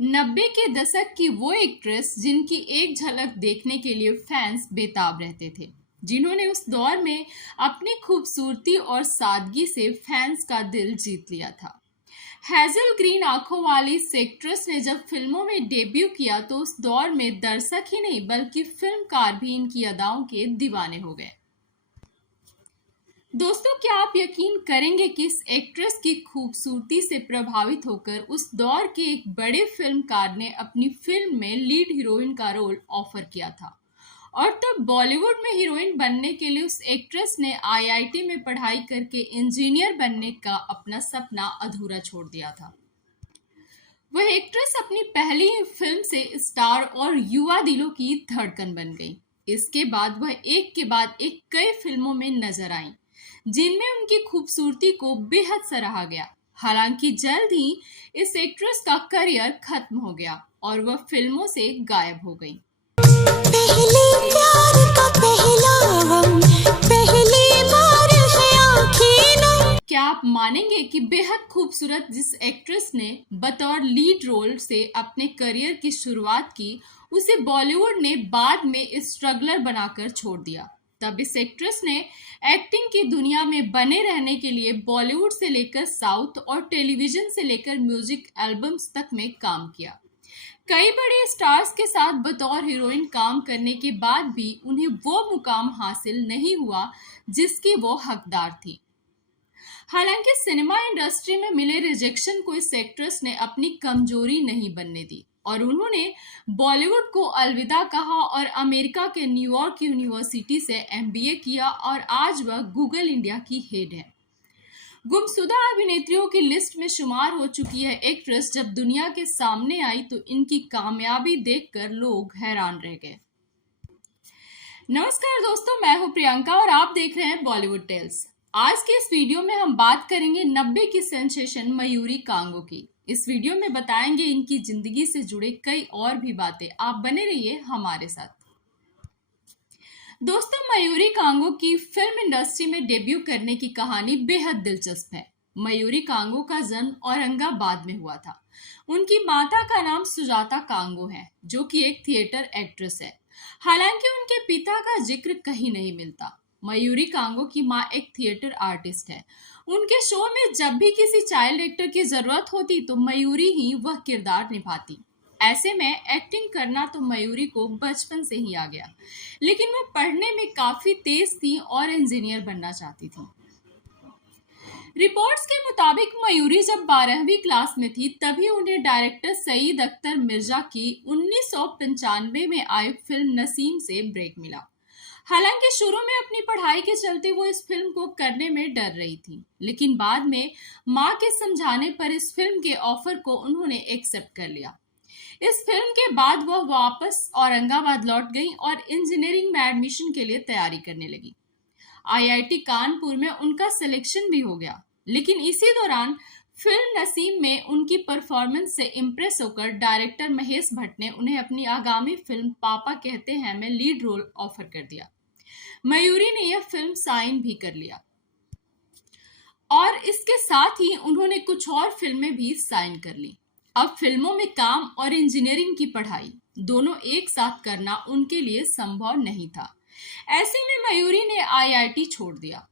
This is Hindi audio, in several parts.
90 के दशक की वो एक्ट्रेस जिनकी एक झलक देखने के लिए फैंस बेताब रहते थे, जिन्होंने उस दौर में अपनी खूबसूरती और सादगी से फैंस का दिल जीत लिया था। हेजल ग्रीन आंखों वाली इस एक्ट्रेस ने जब फिल्मों में डेब्यू किया तो उस दौर में दर्शक ही नहीं बल्कि फिल्मकार भी इनकी अदाओं के दीवाने हो गए। दोस्तों, क्या आप यकीन करेंगे कि इस एक्ट्रेस की खूबसूरती से प्रभावित होकर उस दौर के एक बड़े फिल्मकार ने अपनी फिल्म में लीड हीरोइन का रोल ऑफर किया था। और तब बॉलीवुड में हीरोइन बनने के लिए उस एक्ट्रेस ने आईआईटी में पढ़ाई करके इंजीनियर बनने का अपना सपना अधूरा छोड़ दिया था। वह एक्ट्रेस अपनी पहली फिल्म से स्टार और युवा दिलों की धड़कन बन गई। इसके बाद वह एक के बाद एक कई फिल्मों में नजर आईं, जिनमें उनकी खूबसूरती को बेहद सराहा गया। हालांकि जल्द ही इस एक्ट्रेस का करियर खत्म हो गया और वह फिल्मों से गायब हो गई। पहले प्यार का पहला गम, पहली बार है आँखें नम। क्या आप मानेंगे कि बेहद खूबसूरत जिस एक्ट्रेस ने बतौर लीड रोल से अपने करियर की शुरुआत की, उसे बॉलीवुड ने बाद में स्ट्रगलर बनाकर छोड़ दिया। तब इस एक्ट्रेस ने एक्टिंग की दुनिया में बने रहने के लिए बॉलीवुड से लेकर साउथ और टेलीविजन से लेकर म्यूजिक एल्बम्स तक में काम किया। कई बड़े स्टार्स के साथ बतौर हीरोइन काम करने के बाद भी उन्हें वो मुकाम हासिल नहीं हुआ जिसकी वो हकदार थी। हालांकि सिनेमा इंडस्ट्री में मिले रिजेक्शन को इस एक्ट्रेस ने अपनी कमजोरी नहीं बनने दी और उन्होंने बॉलीवुड को अलविदा कहा और अमेरिका के न्यूयॉर्क यूनिवर्सिटी से एमबीए किया और आज वह गूगल इंडिया की हेड है। गुमशुदा अभिनेत्रियों की लिस्ट में शुमार हो चुकी है एक्ट्रेस जब दुनिया के सामने आई तो इनकी कामयाबी देखकर लोग हैरान रह गए। नमस्कार दोस्तों, मैं हूं प्रियंका और आप देख रहे हैं बॉलीवुड टेल्स। आज के इस वीडियो में हम बात करेंगे 90 की सेंसेशन मयूरी कांगो की। इस वीडियो में बताएंगे इनकी जिंदगी से जुड़े कई और भी बातें। आप बने रहिए हमारे साथ। दोस्तों, मयूरी कांगो की फिल्म इंडस्ट्री में डेब्यू करने की कहानी बेहद दिलचस्प है। मयूरी कांगो का जन्म औरंगाबाद में हुआ था। उनकी माता का नाम सुजाता कांगो है, जो कि एक थिएटर एक्ट्रेस है। हालांकि उनके पिता का जिक्र कहीं नहीं मिलता। मयूरी कांगो की माँ एक थिएटर आर्टिस्ट है। उनके शो में जब भी किसी चाइल्ड एक्टर की जरूरत होती तो मयूरी ही वह किरदार निभाती। ऐसे में एक्टिंग करना तो मयूरी को बचपन से ही आ गया, लेकिन वो पढ़ने में काफी तेज थी और इंजीनियर बनना चाहती थी। रिपोर्ट्स के मुताबिक मयूरी जब 12वीं क्लास में थी तभी उन्हें डायरेक्टर सईद अख्तर मिर्जा की 1995 में आई फिल्म नसीम से ब्रेक मिला। हालांकि शुरू में अपनी पढ़ाई के चलते वो इस फिल्म को करने में डर रही थी, लेकिन बाद में माँ के समझाने पर इस फिल्म के ऑफर को उन्होंने एक्सेप्ट कर लिया। इस फिल्म के बाद वह वापस औरंगाबाद लौट गई और इंजीनियरिंग में एडमिशन के लिए तैयारी करने लगी। आईआईटी कानपुर में उनका सिलेक्शन भी हो गया, लेकिन इसी दौरान फिल्म नसीम में उनकी परफॉर्मेंस से इम्प्रेस होकर डायरेक्टर महेश भट्ट ने उन्हें अपनी आगामी फिल्म पापा कहते हैं में लीड रोल ऑफर कर दिया। मयूरी ने यह फिल्म साइन भी कर लिया और इसके साथ ही उन्होंने कुछ और फिल्में भी साइन कर ली। अब फिल्मों में काम और इंजीनियरिंग की पढ़ाई दोनों एक साथ करना उनके लिए संभव नहीं था। ऐसे में मयूरी ने आईआईटी छोड़ दिया।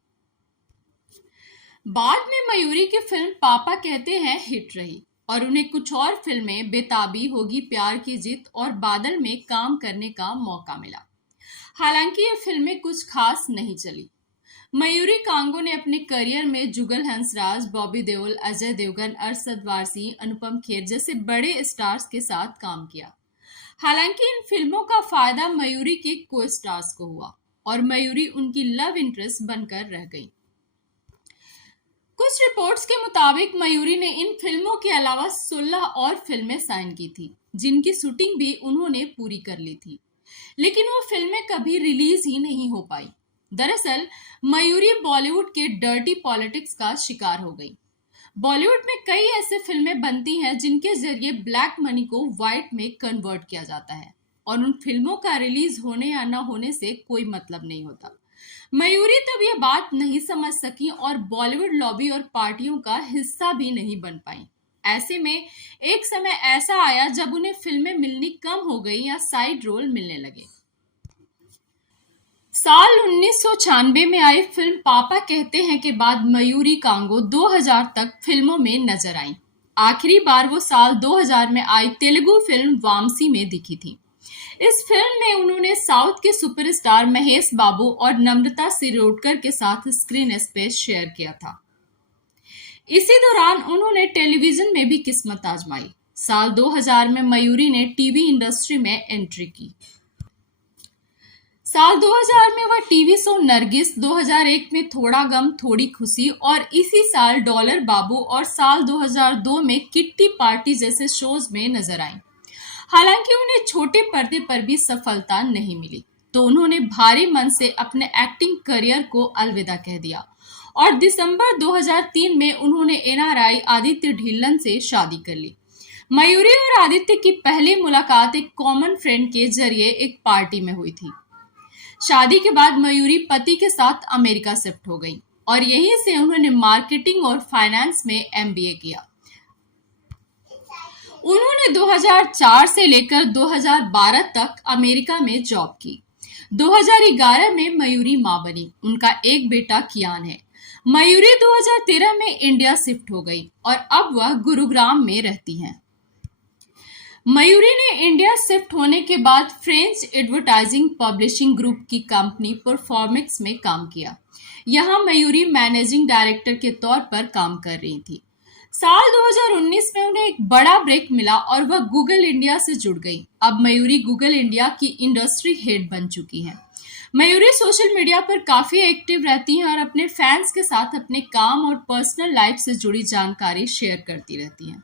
बाद में मयूरी की फिल्म पापा कहते हैं हिट रही और उन्हें कुछ और फिल्में बेताबी, होगी प्यार की जीत और बादल में काम करने का मौका मिला। हालांकि ये फिल्में कुछ खास नहीं चली। मयूरी कांगो ने अपने करियर में जुगल हंसराज, बॉबी देओल, अजय देवगन, अरशद वारसी, अनुपम खेर जैसे बड़े स्टार्स के साथ काम किया। हालांकि इन फिल्मों का फायदा मयूरी के को स्टार्स को हुआ और मयूरी उनकी लव इंटरेस्ट बनकर रह गई। कुछ रिपोर्ट्स के मुताबिक मयूरी ने इन फिल्मों के अलावा 16 और फिल्में साइन की थी, जिनकी शूटिंग भी उन्होंने पूरी कर ली थी, लेकिन वो फिल्में कभी रिलीज ही नहीं हो पाई। दरअसल मयूरी बॉलीवुड के डर्टी पॉलिटिक्स का शिकार हो गई। बॉलीवुड में कई ऐसे फिल्में बनती हैं जिनके जरिए ब्लैक मनी को व्हाइट में कन्वर्ट किया जाता है और उन फिल्मों का रिलीज होने या न होने से कोई मतलब नहीं होता। मयूरी तब यह बात नहीं समझ सकी और बॉलीवुड लॉबी और पार्टियों का हिस्सा भी नहीं बन पाई। ऐसे में एक समय ऐसा आया जब उन्हें फिल्में मिलनी कम हो गई या साइड रोल मिलने लगे। साल 1996 में आई फिल्म पापा कहते हैं के बाद मयूरी कांगो 2000 तक फिल्मों में नजर आईं। आखिरी बार वो साल 2000 में आई तेलुगु फिल्म वामसी में दिखी थी। इस फिल्म में उन्होंने साउथ के सुपरस्टार महेश बाबू और नम्रता शिरोडकर के साथ स्क्रीन स्पेस शेयर किया था। इसी दौरान उन्होंने टेलीविजन में भी किस्मत आजमाई। साल 2000 में मयूरी ने टीवी इंडस्ट्री में एंट्री की। साल 2000 में वह टीवी शो नरगिस, 2001 में थोड़ा गम थोड़ी खुशी और इसी साल डॉलर बाबू और साल 2002 में किट्टी पार्टी जैसे शोज में नजर आईं। हालांकि उन्हें छोटे पर्दे पर भी सफलता नहीं मिली, तो उन्होंने भारी मन से अपने एक्टिंग करियर को अलविदा कह दिया और दिसंबर 2003 में उन्होंने एनआरआई आदित्य ढिल्लन से शादी कर ली। मयूरी और आदित्य की पहली मुलाकात एक कॉमन फ्रेंड के जरिए एक पार्टी में हुई थी। शादी के बाद मयूरी पति के साथ अमेरिका शिफ्ट हो गई और यहीं से उन्होंने मार्केटिंग और फाइनेंस में एमबीए किया। उन्होंने 2004 से लेकर 2012 तक अमेरिका में जॉब की। 2011 में मयूरी मां बनी। उनका एक बेटा कियान है। मयूरी 2013 में इंडिया शिफ्ट हो गई और अब वह गुरुग्राम में रहती हैं। मयूरी ने इंडिया शिफ्ट होने के बाद फ्रेंच एडवर्टाइजिंग पब्लिशिंग ग्रुप की कंपनी परफॉर्मिक्स में काम किया। यहां मयूरी मैनेजिंग डायरेक्टर के तौर पर काम कर रही थी। साल 2019 में उन्हें एक बड़ा ब्रेक मिला और वह गूगल इंडिया से जुड़ गई। अब मयूरी गूगल इंडिया की इंडस्ट्री हेड बन चुकी हैं। मयूरी सोशल मीडिया पर काफी एक्टिव रहती हैं और अपने फैंस के साथ अपने काम और पर्सनल लाइफ से जुड़ी जानकारी शेयर करती रहती हैं।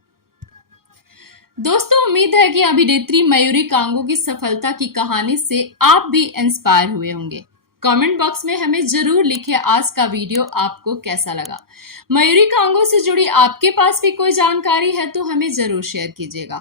दोस्तों, उम्मीद है कि अभिनेत्री मयूरी कांगो की सफलता की कहानी से आप भी इंस्पायर हुए होंगे। कमेंट बॉक्स में हमें जरूर लिखें आज का वीडियो आपको कैसा लगा। मयूरी कांगो से जुड़ी आपके पास भी कोई जानकारी है तो हमें जरूर शेयर कीजिएगा।